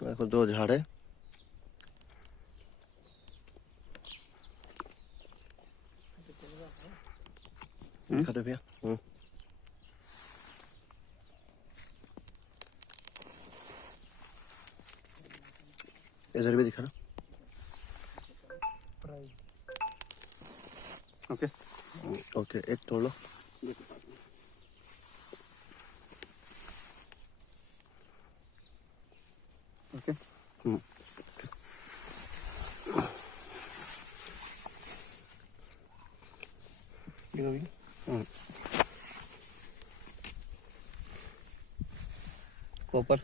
देखो 2 झाड़ है। दिखा दो भैया। इधर भी दिखा ना। ओके ओके, एक तोड़ लो। Okay copper.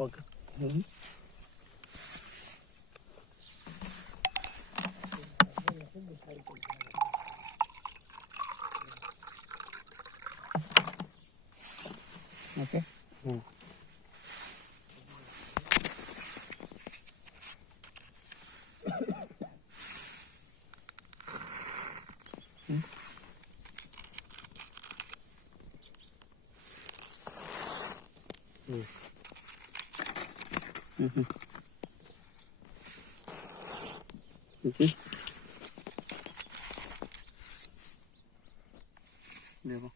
ओके ओके देखो